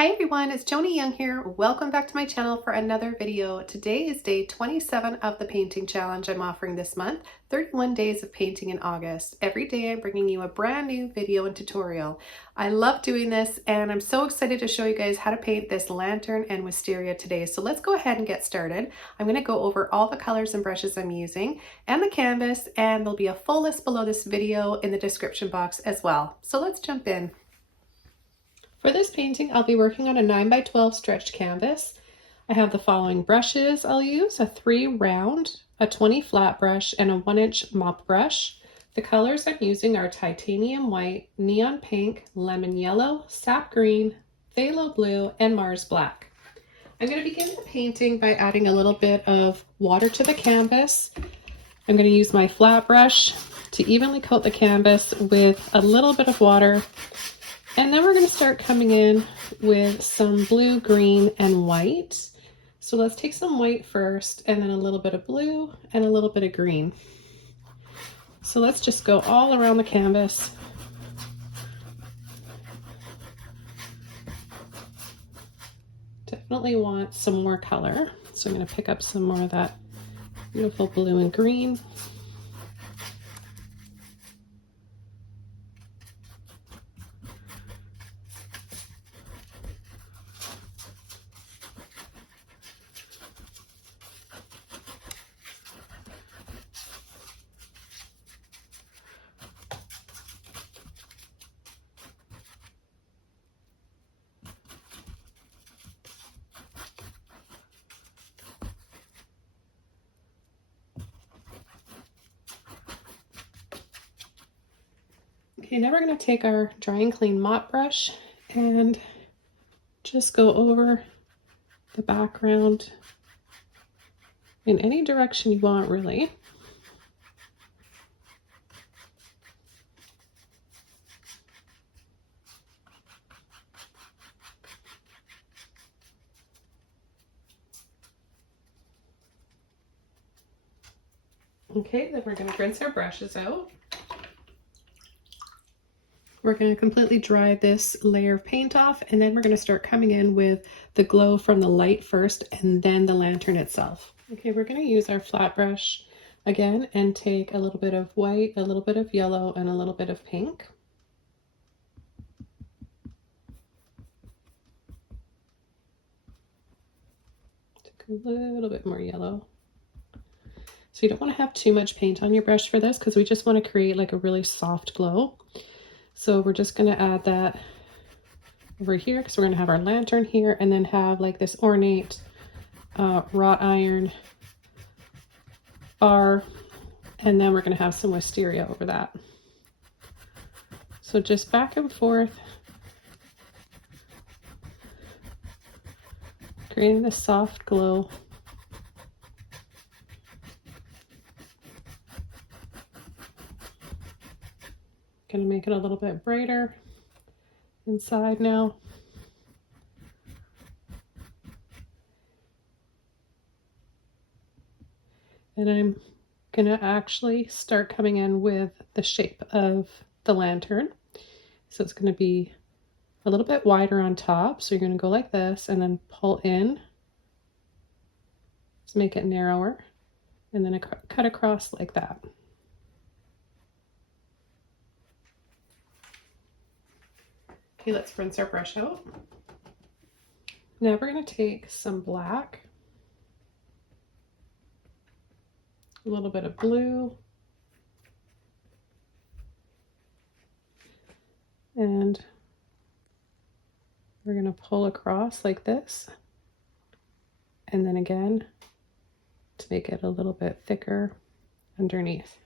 Hi everyone, it's Joni Young here. Welcome back to my channel for another video. Today is day 27 of the painting challenge I'm offering this month, 31 days of painting in August. Every day I'm bringing you a brand new video and tutorial. I love doing this and I'm so excited to show you guys how to paint this lantern and wisteria today. So let's go ahead and get started. I'm going to go over all the colors and brushes I'm using and the canvas, and there'll be a full list below this video in the description box as well. So let's jump in. For this painting, I'll be working on a 9x12 stretched canvas. I have the following brushes I'll use: a 3 round, a 20 flat brush, and a 1-inch mop brush. The colors I'm using are titanium white, neon pink, lemon yellow, sap green, phthalo blue, and Mars black. I'm going to begin the painting by adding a little bit of water to the canvas. I'm going to use my flat brush to evenly coat the canvas with a little bit of water. And then we're going to start coming in with some blue, green, and white. So let's take some white first, and then a little bit of blue and a little bit of green. So let's just go all around the canvas. Definitely want some more color. So I'm going to pick up some more of that beautiful blue and green. Okay, now we're going to take our dry and clean mop brush and just go over the background in any direction you want, really. Okay, then we're going to rinse our brushes out. We're going to completely dry this layer of paint off, and then we're going to start coming in with the glow from the light first and then the lantern itself. Okay, we're going to use our flat brush again and take a little bit of white, a little bit of yellow, and a little bit of pink. Take a little bit more yellow. So you don't want to have too much paint on your brush for this because we just want to create like a really soft glow. So we're just going to add that over here because we're going to have our lantern here and then have like this ornate wrought iron bar, and then we're going to have some wisteria over that. So just back and forth, creating this soft glow. Going to make it a little bit brighter inside now. And I'm going to actually start coming in with the shape of the lantern. So it's going to be a little bit wider on top. So you're going to go like this and then pull in to make it narrower, and then cut across like that. Okay, let's rinse our brush out. Now we're going to take some black, a little bit of blue, and we're going to pull across like this, and then again to make it a little bit thicker underneath.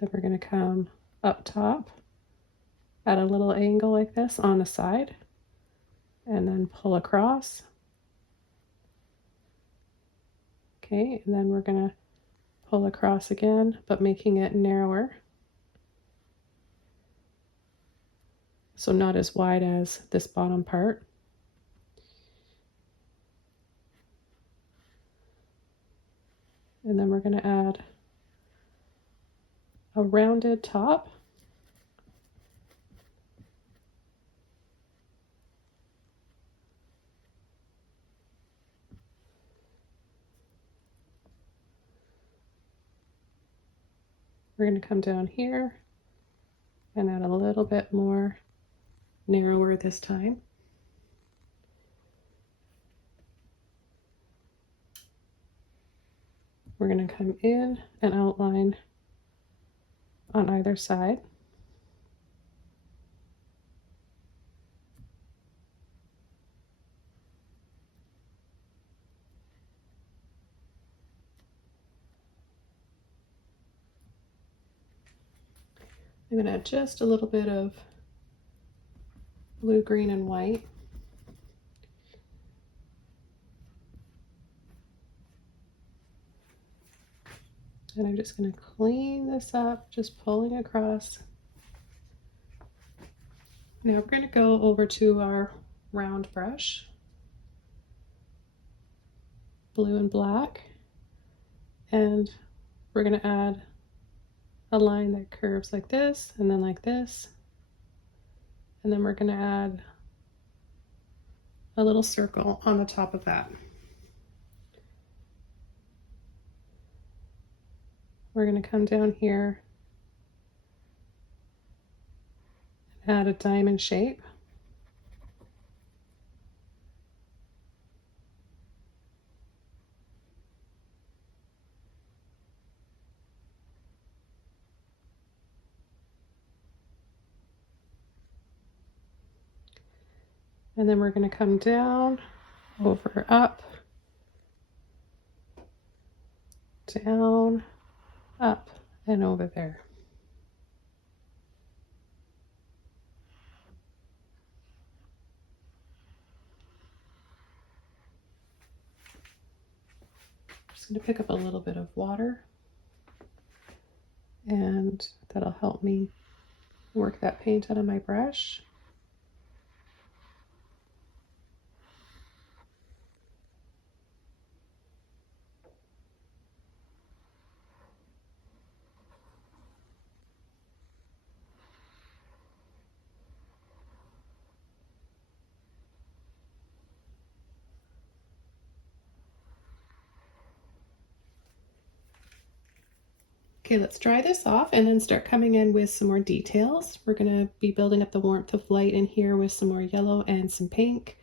Then we're going to come up top at a little angle like this on the side, and then pull across. Okay, and then we're going to pull across again, but making it narrower. So not as wide as this bottom part. And then we're going to add a rounded top We're going to come down here and add a little bit more narrower this time. We're going to come in and outline on either side. I'm going to add just a little bit of blue, green, and white. And I'm just going to clean this up, just pulling across. Now we're going to go over to our round brush, blue and black, and we're going to add a line that curves like this, and then like this, and then we're going to add a little circle on the top of that. We're going to come down here and add a diamond shape. And then we're going to come down, over, up, down, up, and over there. Just going to pick up a little bit of water, and that'll help me work that paint out of my brush. Okay, let's dry this off and then start coming in with some more details. We're going to be building up the warmth of light in here with some more yellow and some pink,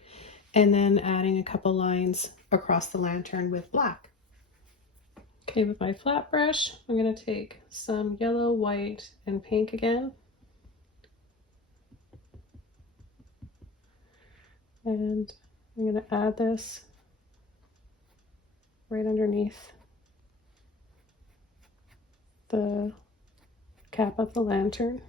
and then adding a couple lines across the lantern with black. Okay, with my flat brush, I'm going to take some yellow, white, and pink again. And I'm going to add this right underneath the cap of the lantern.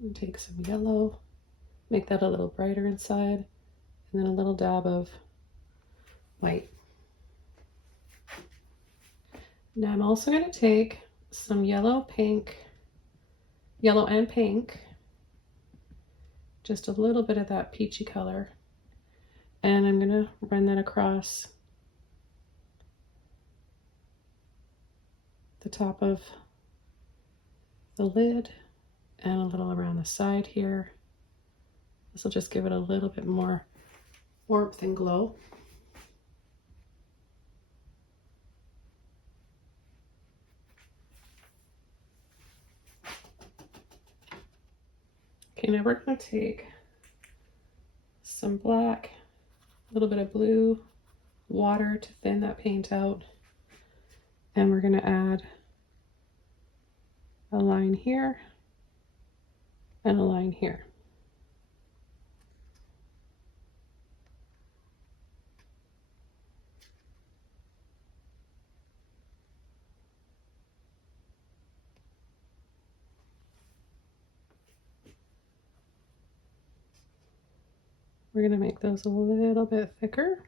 And take some yellow, make that a little brighter inside, and then a little dab of white. Now I'm also going to take some yellow and pink, just a little bit of that peachy color, and I'm going to run that across the top of the lid and a little around the side here. This will just give it a little bit more warmth and glow. Okay, now we're going to take some black, a little bit of blue, water to thin that paint out, and we're going to add a line here and a line here. We're going to make those a little bit thicker.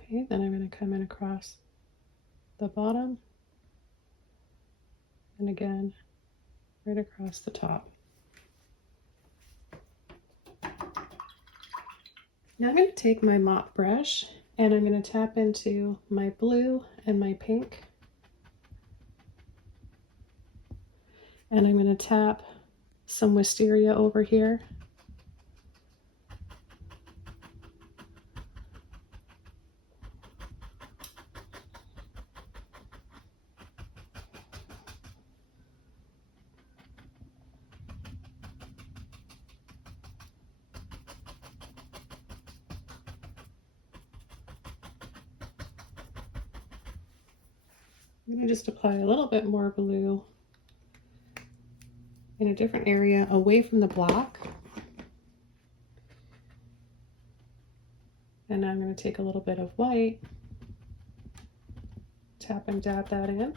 Okay, then I'm going to come in across the bottom And again, right across the top. Now I'm going to take my mop brush and I'm going to tap into my blue and my pink. And I'm going to tap some wisteria over here. I'm going to just apply a little bit more blue in a different area away from the block. And now I'm going to take a little bit of white, tap and dab that in.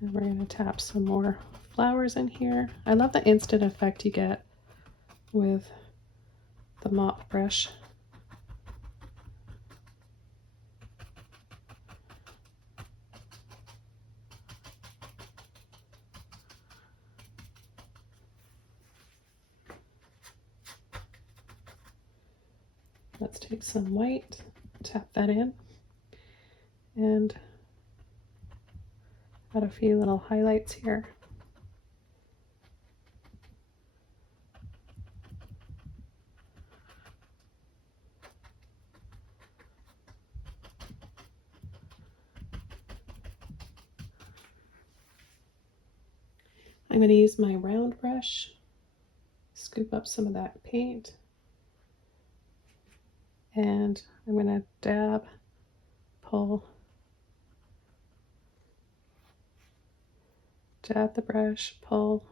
And we're going to tap some more flowers in here. I love the instant effect you get with the mop brush. Let's take some white, tap that in, and add a few little highlights here. I'm going to use my round brush, scoop up some of that paint, and I'm going to dab, pull, dab the brush, pull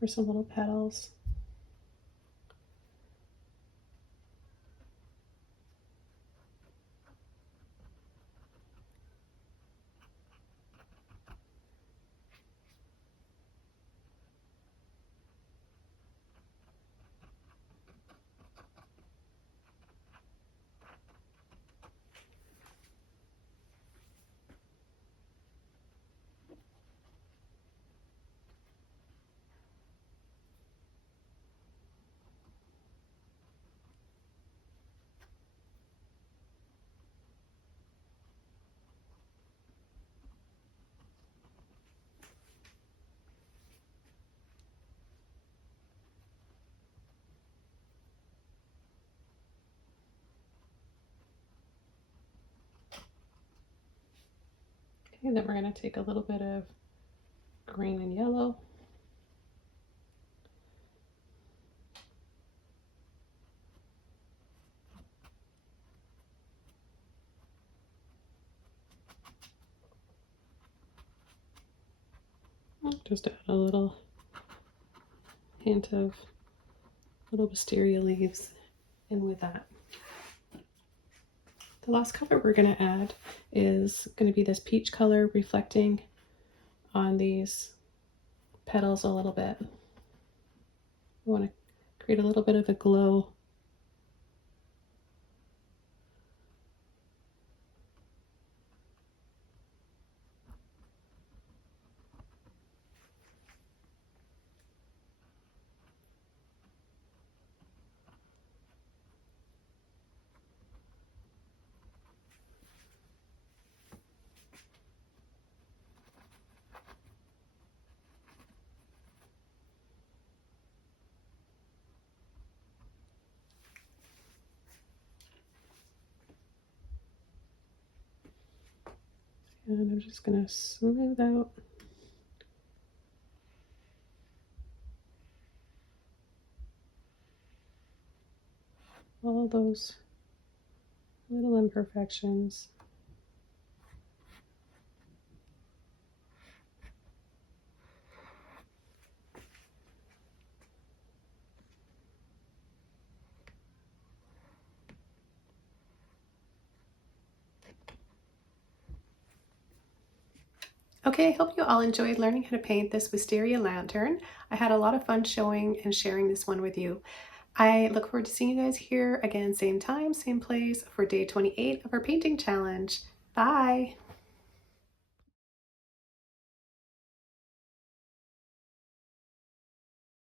for some little petals. Okay, then we're going to take a little bit of green and yellow. Just add a little hint of little wisteria leaves in with that. The last color we're going to add is going to be this peach color, reflecting on these petals a little bit. We want to create a little bit of a glow. And I'm just going to smooth out all those little imperfections. Okay, I hope you all enjoyed learning how to paint this wisteria lantern. I had a lot of fun showing and sharing this one with you. I look forward to seeing you guys here again, same time, same place for day 28 of our painting challenge. Bye!